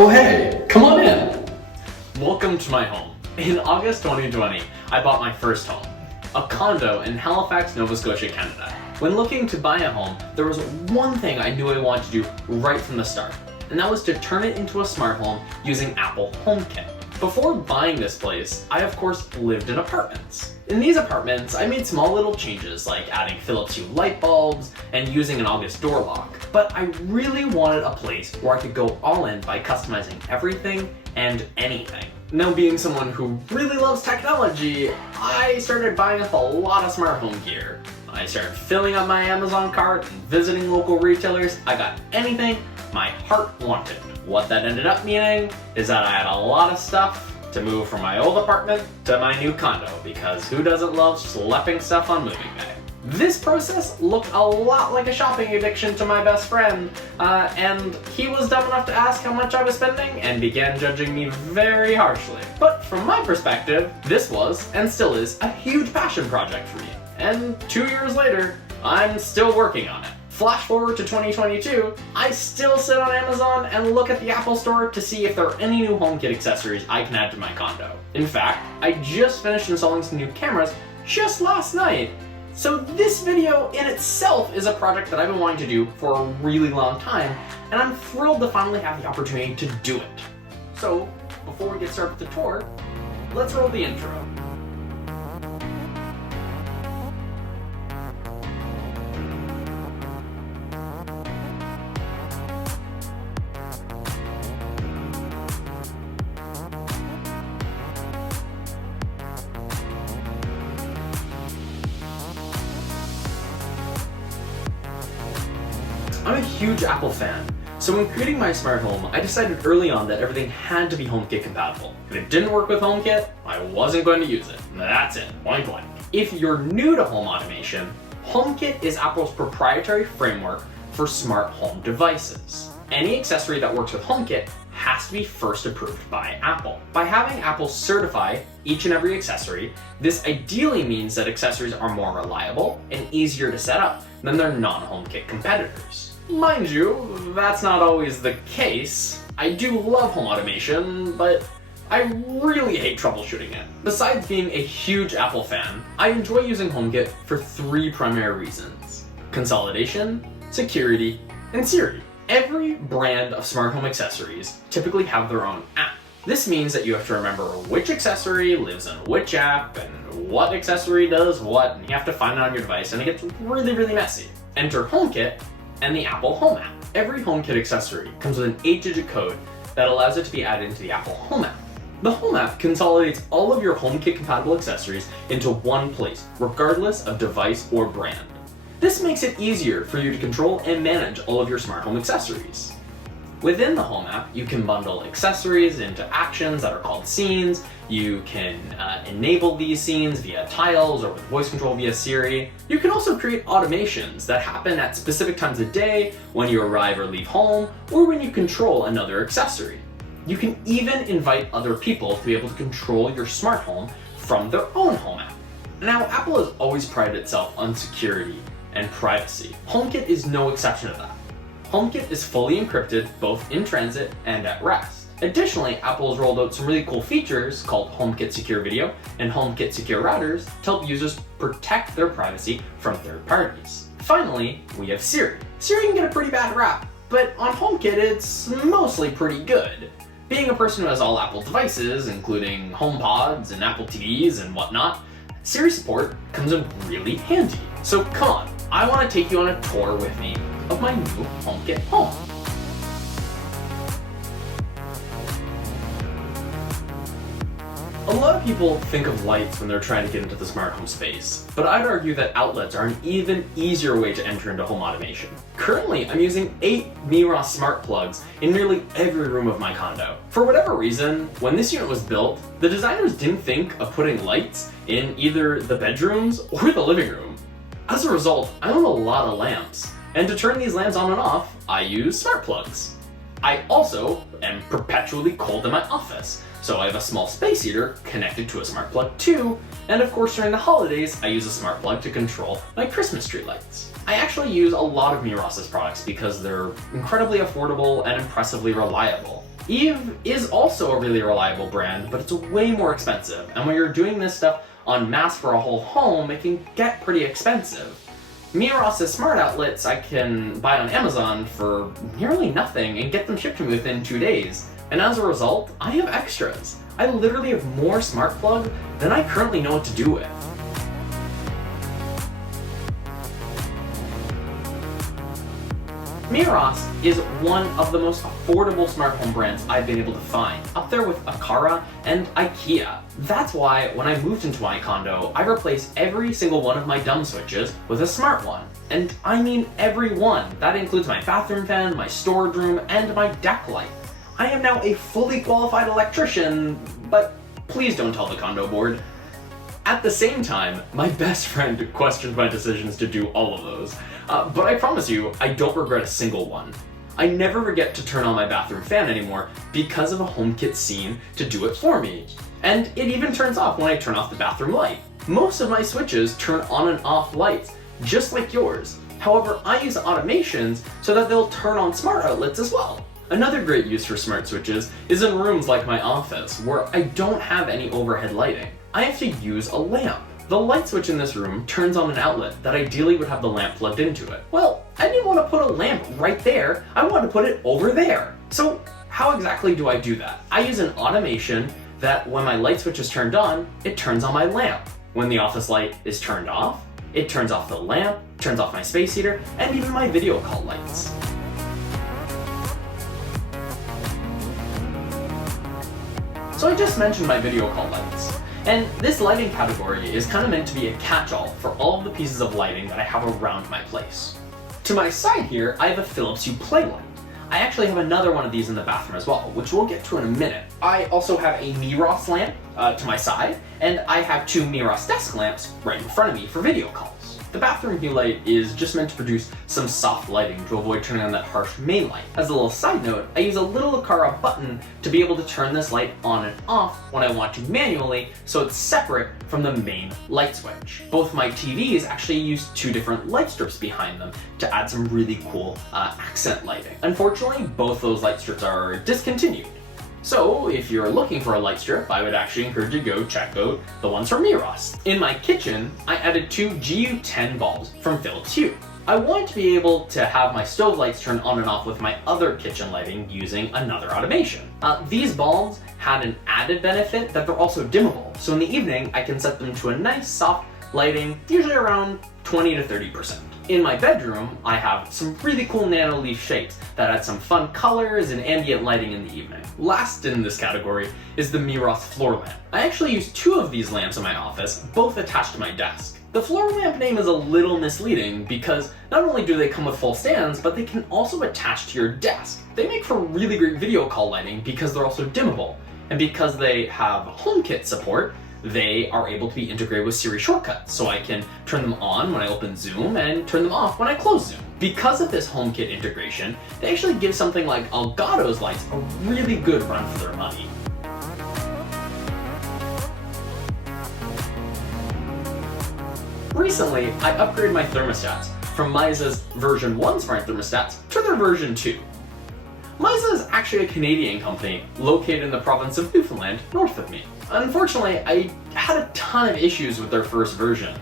Oh hey, come on in! Welcome to my home. In August 2020, I bought my first home, a condo in Halifax, Nova Scotia, Canada. When looking to buy a home, there was one thing I knew I wanted to do right from the start, and that was to turn it into a smart home using Apple HomeKit. Before buying this place, I of course lived in apartments. In these apartments, I made small little changes like adding Philips Hue light bulbs and using an August door lock. But I really wanted a place where I could go all in by customizing everything and anything. Now, being someone who really loves technology, I started buying up a lot of smart home gear. I started filling up my Amazon cart and visiting local retailers. I got anything my heart wanted. What that ended up meaning is that I had a lot of stuff to move from my old apartment to my new condo, because who doesn't love schlepping stuff on moving day? This process looked a lot like a shopping addiction to my best friend, and he was dumb enough to ask how much I was spending and began judging me very harshly. But from my perspective, this was, and still is, a huge passion project for me. And 2 years later, I'm still working on it. Flash forward to 2022, I still sit on Amazon and look at the Apple Store to see if there are any new HomeKit accessories I can add to my condo. In fact, I just finished installing some new cameras just last night. So this video in itself is a project that I've been wanting to do for a really long time, and I'm thrilled to finally have the opportunity to do it. So, before we get started with the tour, let's roll the intro. I'm a huge Apple fan, so when creating my smart home, I decided early on that everything had to be HomeKit compatible. If it didn't work with HomeKit, I wasn't going to use it. That's it, point blank. If you're new to home automation, HomeKit is Apple's proprietary framework for smart home devices. Any accessory that works with HomeKit has to be first approved by Apple. By having Apple certify each and every accessory, this ideally means that accessories are more reliable and easier to set up than their non-HomeKit competitors. Mind you, that's not always the case. I do love home automation, but I really hate troubleshooting it. Besides being a huge Apple fan, I enjoy using HomeKit for 3 primary reasons: consolidation, security, and Siri. Every brand of smart home accessories typically have their own app. This means that you have to remember which accessory lives in which app and what accessory does what, and you have to find it on your device, and it gets really, really messy. Enter HomeKit and the Apple Home app. Every HomeKit accessory comes with an 8-digit code that allows it to be added into the Apple Home app. The Home app consolidates all of your HomeKit compatible accessories into one place, regardless of device or brand. This makes it easier for you to control and manage all of your smart home accessories. Within the Home app, you can bundle accessories into actions that are called scenes. You can enable these scenes via tiles or with voice control via Siri. You can also create automations that happen at specific times of day, when you arrive or leave home, or when you control another accessory. You can even invite other people to be able to control your smart home from their own Home app. Now, Apple has always prided itself on security and privacy. HomeKit is no exception to that. HomeKit is fully encrypted both in transit and at rest. Additionally, Apple has rolled out some really cool features called HomeKit Secure Video and HomeKit Secure Routers to help users protect their privacy from third parties. Finally, we have Siri. Siri can get a pretty bad rap, but on HomeKit it's mostly pretty good. Being a person who has all Apple devices, including HomePods and Apple TVs and whatnot, Siri support comes in really handy. So come on, I want to take you on a tour with me of my new HomeKit home. A lot of people think of lights when they're trying to get into the smart home space, but I'd argue that outlets are an even easier way to enter into home automation. Currently, I'm using 8 Miros smart plugs in nearly every room of my condo. For whatever reason, when this unit was built, the designers didn't think of putting lights in either the bedrooms or the living room. As a result, I own a lot of lamps, and to turn these lamps on and off, I use smart plugs. I also am perpetually cold in my office, so I have a small space heater connected to a smart plug too, and of course during the holidays I use a smart plug to control my Christmas tree lights. I actually use a lot of Miros' products because they're incredibly affordable and impressively reliable. Eve is also a really reliable brand, but it's way more expensive, and when you're doing this stuff en masse for a whole home, it can get pretty expensive. Miros's smart outlets I can buy on Amazon for nearly nothing and get them shipped to me within 2 days, and as a result, I have extras. I literally have more smart plug than I currently know what to do with. Miros is one of the most affordable smart home brands I've been able to find, up there with Aqara and IKEA. That's why when I moved into my condo, I replaced every single one of my dumb switches with a smart one. And I mean every one. That includes my bathroom fan, my storage room, and my deck light. I am now a fully qualified electrician, but please don't tell the condo board. At the same time, my best friend questioned my decisions to do all of those. But I promise you, I don't regret a single one. I never forget to turn on my bathroom fan anymore because of a HomeKit scene to do it for me. And it even turns off when I turn off the bathroom light. Most of my switches turn on and off lights, just like yours. However, I use automations so that they'll turn on smart outlets as well. Another great use for smart switches is in rooms like my office, where I don't have any overhead lighting. I have to use a lamp. The light switch in this room turns on an outlet that ideally would have the lamp plugged into it. Well, I didn't want to put a lamp right there, I wanted to put it over there. So how exactly do I do that? I use an automation that when my light switch is turned on, it turns on my lamp. When the office light is turned off, it turns off the lamp, turns off my space heater, and even my video call lights. So I just mentioned my video call lights. And this lighting category is kind of meant to be a catch-all for all of the pieces of lighting that I have around my place. To my side here, I have a Philips Hue Play light. I actually have another one of these in the bathroom as well, which we'll get to in a minute. I also have a Miros lamp to my side, and I have 2 Miros desk lamps right in front of me for video calls. The bathroom Hue light is just meant to produce some soft lighting to avoid turning on that harsh main light. As a little side note, I use a little Aqara button to be able to turn this light on and off when I want to manually, so it's separate from the main light switch. Both my TVs actually use 2 different light strips behind them to add some really cool accent lighting. Unfortunately, both those light strips are discontinued. So if you're looking for a light strip, I would actually encourage you to go check out the ones from Miros. In my kitchen, I added 2 GU10 bulbs from Philips Hue. I wanted to be able to have my stove lights turn on and off with my other kitchen lighting using another automation. These bulbs had an added benefit that they're also dimmable, so in the evening I can set them to a nice soft lighting, usually around 20 to 30%. In my bedroom, I have some really cool nano leaf shapes that add some fun colors and ambient lighting in the evening. Last in this category is the Miros floor lamp. I actually use 2 of these lamps in my office, both attached to my desk. The floor lamp name is a little misleading because not only do they come with full stands, but they can also attach to your desk. They make for really great video call lighting because they're also dimmable, and because they have HomeKit support, they are able to be integrated with Siri shortcuts, so I can turn them on when I open Zoom and turn them off when I close Zoom. Because of this HomeKit integration, they actually give something like Elgato's lights a really good run for their money. Recently, I upgraded my thermostats from Miza's version 1 smart thermostats to their version 2. Miza is actually a Canadian company located in the province of Newfoundland, north of me. Unfortunately, I had a ton of issues with their first version,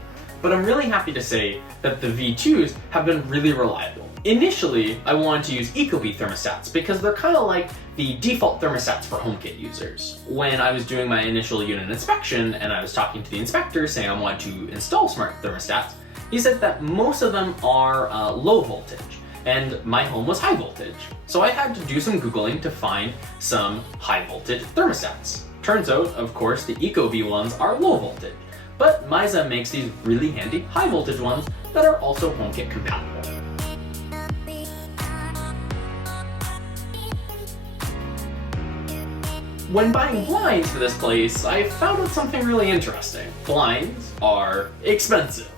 but I'm really happy to say that the V2s have been really reliable. Initially, I wanted to use Ecobee thermostats because they're kind of like the default thermostats for HomeKit users. When I was doing my initial unit inspection and I was talking to the inspector saying I wanted to install smart thermostats, he said that most of them are low voltage, and my home was high voltage. So I had to do some Googling to find some high voltage thermostats. Turns out, of course, the Ecobee ones are low voltage, but Miza makes these really handy high voltage ones that are also HomeKit compatible. When buying blinds for this place, I found out something really interesting. Blinds are expensive.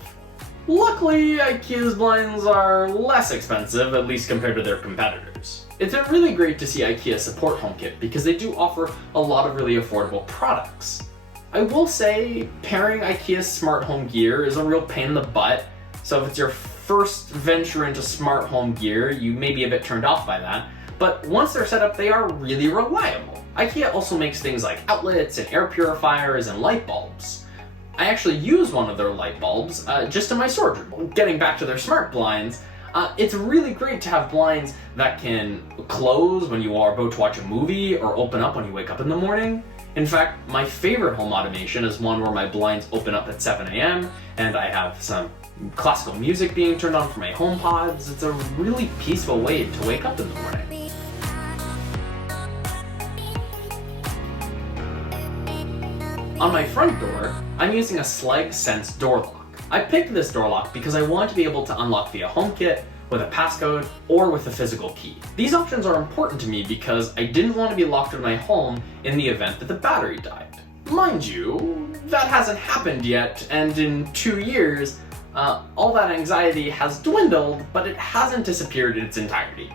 Luckily, IKEA's blinds are less expensive, at least compared to their competitors. It's been really great to see IKEA support HomeKit because they do offer a lot of really affordable products. I will say, pairing IKEA's smart home gear is a real pain in the butt, so if it's your first venture into smart home gear, you may be a bit turned off by that, but once they're set up, they are really reliable. IKEA also makes things like outlets and air purifiers and light bulbs. I actually use one of their light bulbs just in my storage room. Getting back to their smart blinds, it's really great to have blinds that can close when you are about to watch a movie or open up when you wake up in the morning. In fact, my favorite home automation is one where my blinds open up at 7 a.m. and I have some classical music being turned on for my HomePods. It's a really peaceful way to wake up in the morning. On my front door, I'm using a Schlage Sense door lock. I picked this door lock because I want to be able to unlock via HomeKit, with a passcode, or with a physical key. These options are important to me because I didn't want to be locked in my home in the event that the battery died. Mind you, that hasn't happened yet, and in 2 years, all that anxiety has dwindled, but it hasn't disappeared in its entirety.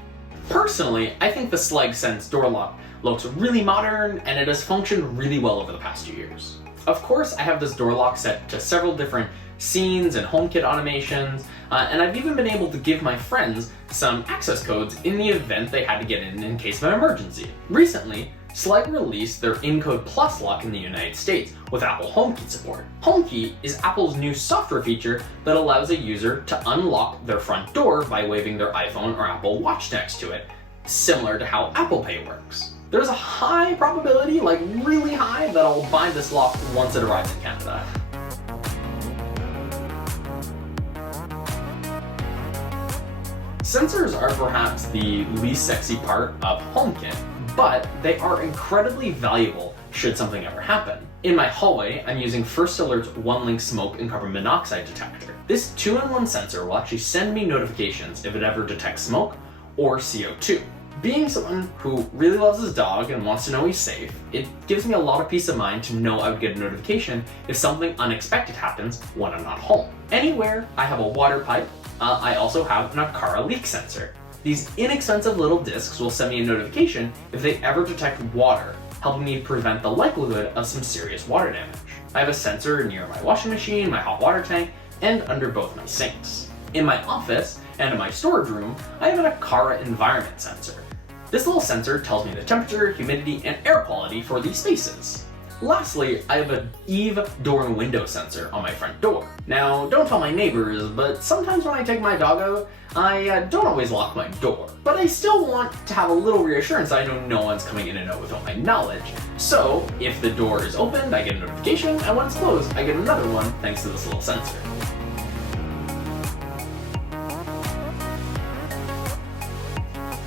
Personally, I think the Schlage Sense door lock looks really modern, and it has functioned really well over the past 2 years. Of course, I have this door lock set to several different scenes and HomeKit automations, and I've even been able to give my friends some access codes in the event they had to get in case of an emergency. Recently, Schlage released their Encode Plus lock in the United States with Apple HomeKit support. HomeKey is Apple's new software feature that allows a user to unlock their front door by waving their iPhone or Apple Watch next to it, similar to how Apple Pay works. There's a high probability, like really high, that I'll buy this lock once it arrives in Canada. Sensors are perhaps the least sexy part of HomeKit, but they are incredibly valuable should something ever happen. In my hallway, I'm using First Alert's one-link smoke and carbon monoxide detector. This 2-in-1 sensor will actually send me notifications if it ever detects smoke or CO2. Being someone who really loves his dog and wants to know he's safe, it gives me a lot of peace of mind to know I would get a notification if something unexpected happens when I'm not home. Anywhere I have a water pipe, I also have an Aqara leak sensor. These inexpensive little discs will send me a notification if they ever detect water, helping me prevent the likelihood of some serious water damage. I have a sensor near my washing machine, my hot water tank, and under both my sinks. In my office and in my storage room, I have an Aqara environment sensor. This little sensor tells me the temperature, humidity, and air quality for these spaces. Lastly, I have an Eve door and window sensor on my front door. Now, don't tell my neighbors, but sometimes when I take my dog out, I don't always lock my door. But I still want to have a little reassurance that I know no one's coming in and out without my knowledge. So, if the door is opened, I get a notification, and when it's closed, I get another one thanks to this little sensor.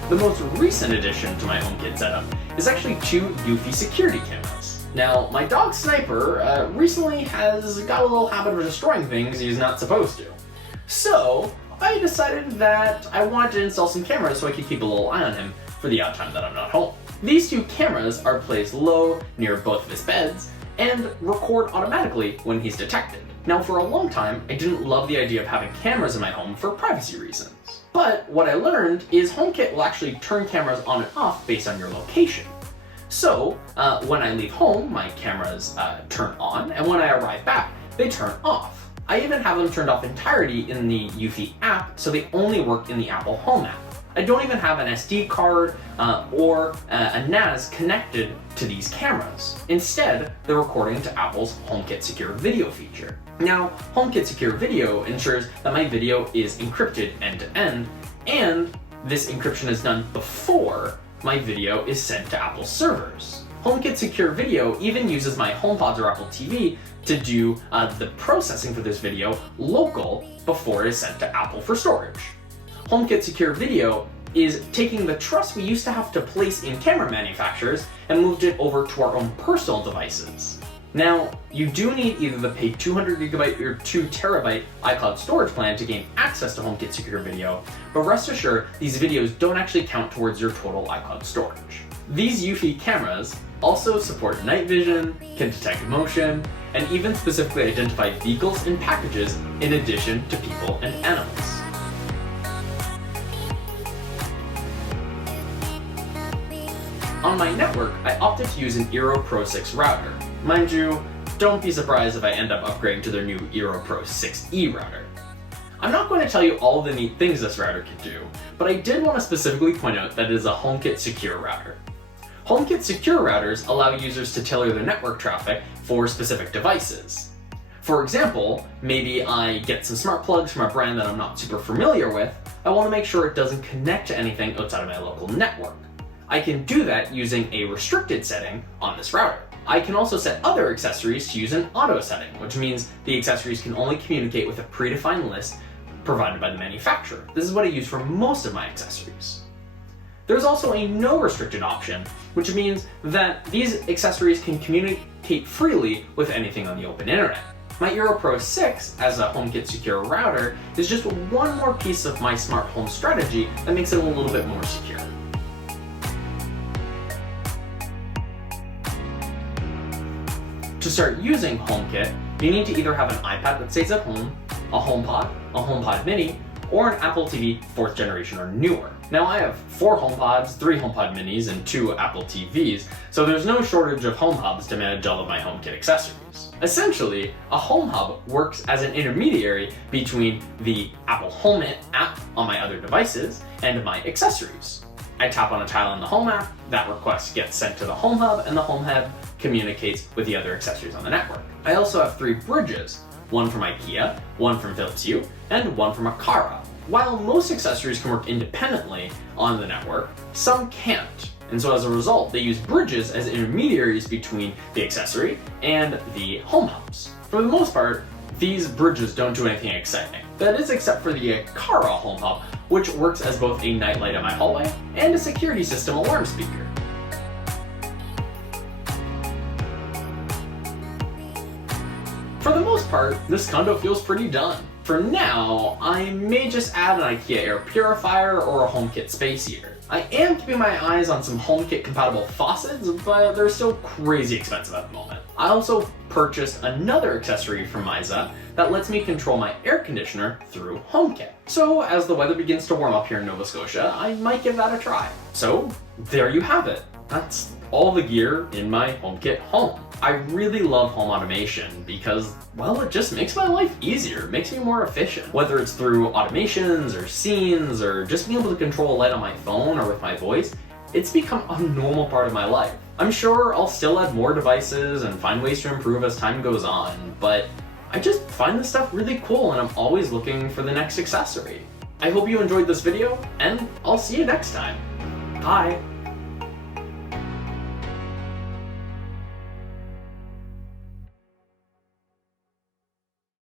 The most recent addition to my HomeKit setup is actually 2 Eufy security cameras. Now, my dog Sniper recently has got a little habit of destroying things he's not supposed to. So, I decided that I wanted to install some cameras so I could keep a little eye on him for the odd time that I'm not home. These 2 cameras are placed low near both of his beds and record automatically when he's detected. Now, for a long time, I didn't love the idea of having cameras in my home for privacy reasons. But what I learned is HomeKit will actually turn cameras on and off based on your location. So, when I leave home, my cameras turn on, and when I arrive back, they turn off. I even have them turned off entirely in the Eufy app, so they only work in the Apple Home app. I don't even have an SD card or a NAS connected to these cameras. Instead, they're recording to Apple's HomeKit Secure Video feature. Now, HomeKit Secure Video ensures that my video is encrypted end-to-end, and this encryption is done before my video is sent to Apple servers. HomeKit Secure Video even uses my HomePods or Apple TV to do the processing for this video local before it is sent to Apple for storage. HomeKit Secure Video is taking the trust we used to have to place in camera manufacturers and moved it over to our own personal devices. Now, you do need either the paid 200GB or 2TB iCloud storage plan to gain access to HomeKit Secure Video, but rest assured, these videos don't actually count towards your total iCloud storage. These Eufy cameras also support night vision, can detect motion, and even specifically identify vehicles and packages in addition to people and animals. On my network, I opted to use an Eero Pro 6 router. Mind you, don't be surprised if I end up upgrading to their new Eero Pro 6E router. I'm not going to tell you all the neat things this router can do, but I did want to specifically point out that it is a HomeKit secure router. HomeKit secure routers allow users to tailor their network traffic for specific devices. For example, maybe I get some smart plugs from a brand that I'm not super familiar with. I want to make sure it doesn't connect to anything outside of my local network. I can do that using a restricted setting on this router. I can also set other accessories to use an auto setting, which means the accessories can only communicate with a predefined list provided by the manufacturer. This is what I use for most of my accessories. There's also a no restricted option, which means that these accessories can communicate freely with anything on the open internet. My Eero Pro 6 as a HomeKit secure router is just one more piece of my smart home strategy that makes it a little bit more secure. To start using HomeKit, you need to either have an iPad that stays at home, a HomePod mini, or an Apple TV 4th generation or newer. Now I have 4 HomePods, 3 HomePod minis, and 2 Apple TVs, so there's no shortage of home hubs to manage all of my HomeKit accessories. Essentially, a home hub works as an intermediary between the Apple HomeKit app on my other devices and my accessories. I tap on a tile in the Home app, that request gets sent to the Home Hub, and the Home Hub communicates with the other accessories on the network. I also have 3 bridges, one from IKEA, one from Philips Hue, and one from Aqara. While most accessories can work independently on the network, some can't. And so as a result, they use bridges as intermediaries between the accessory and the home hubs. For the most part, these bridges don't do anything exciting. That is except for the Aqara home hub, which works as both a nightlight in my hallway and a security system alarm speaker. For the most part, this condo feels pretty done. For now, I may just add an IKEA air purifier or a HomeKit space heater. I am keeping my eyes on some HomeKit compatible faucets, but they're still crazy expensive at the moment. I also purchased another accessory from Myza that lets me control my air conditioner through HomeKit. So as the weather begins to warm up here in Nova Scotia, I might give that a try. So there you have it. That's all the gear in my HomeKit home. I really love home automation because, well, it just makes my life easier, makes me more efficient. Whether it's through automations or scenes or just being able to control a light on my phone or with my voice, it's become a normal part of my life. I'm sure I'll still add more devices and find ways to improve as time goes on, but I just find this stuff really cool and I'm always looking for the next accessory. I hope you enjoyed this video, and I'll see you next time. Bye!